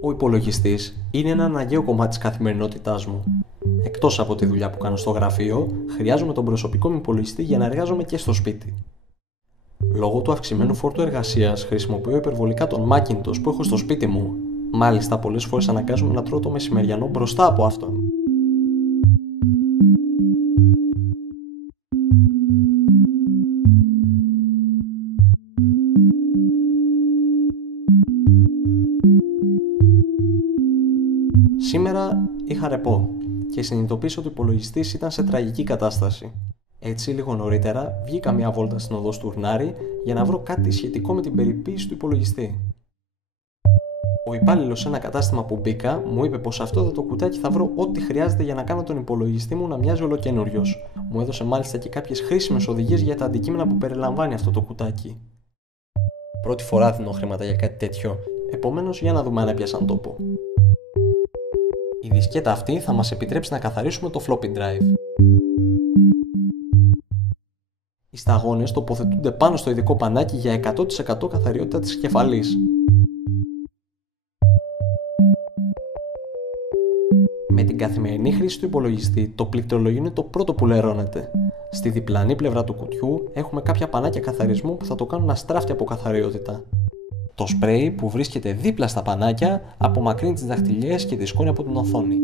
Ο υπολογιστής είναι ένα αναγκαίο κομμάτι της καθημερινότητάς μου. Εκτός από τη δουλειά που κάνω στο γραφείο, χρειάζομαι τον προσωπικό μου υπολογιστή για να εργάζομαι και στο σπίτι. Λόγω του αυξημένου φόρτου εργασίας, χρησιμοποιώ υπερβολικά τον Macintosh που έχω στο σπίτι μου. Μάλιστα, πολλές φορές αναγκάζομαι να τρώω το μεσημεριανό μπροστά από αυτόν. Σήμερα είχα ρεπό και συνειδητοποίησα ότι ο υπολογιστής ήταν σε τραγική κατάσταση. Έτσι, λίγο νωρίτερα, βγήκα μια βόλτα στην οδό Στουρνάρη για να βρω κάτι σχετικό με την περιποίηση του υπολογιστή. Ο υπάλληλος σε ένα κατάστημα που μπήκα μου είπε πως σε αυτό εδώ το κουτάκι θα βρω ό,τι χρειάζεται για να κάνω τον υπολογιστή μου να μοιάζει ολοκαίνουριος. Μου έδωσε μάλιστα και κάποιες χρήσιμες οδηγίες για τα αντικείμενα που περιλαμβάνει αυτό το κουτάκι. Πρώτη φορά δίνω χρήματα για κάτι τέτοιο, επομένως για να δούμε αν έπιασαν τόπο. Η δισκέτα αυτή θα μας επιτρέψει να καθαρίσουμε το floppy drive. Οι σταγόνες τοποθετούνται πάνω στο ειδικό πανάκι για 100% καθαριότητα της κεφαλής. Με την καθημερινή χρήση του υπολογιστή, το πληκτρολογείο είναι το πρώτο που λερώνεται. Στη διπλανή πλευρά του κουτιού έχουμε κάποια πανάκια καθαρισμού που θα το κάνουν αστράφτη από καθαριότητα. Το σπρέι που βρίσκεται δίπλα στα πανάκια απομακρύνει τις δαχτυλιές και τη σκόνη από την οθόνη.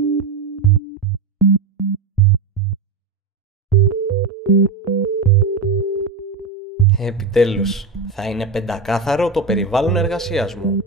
Επιτέλους, θα είναι πεντακάθαρο το περιβάλλον εργασίας μου.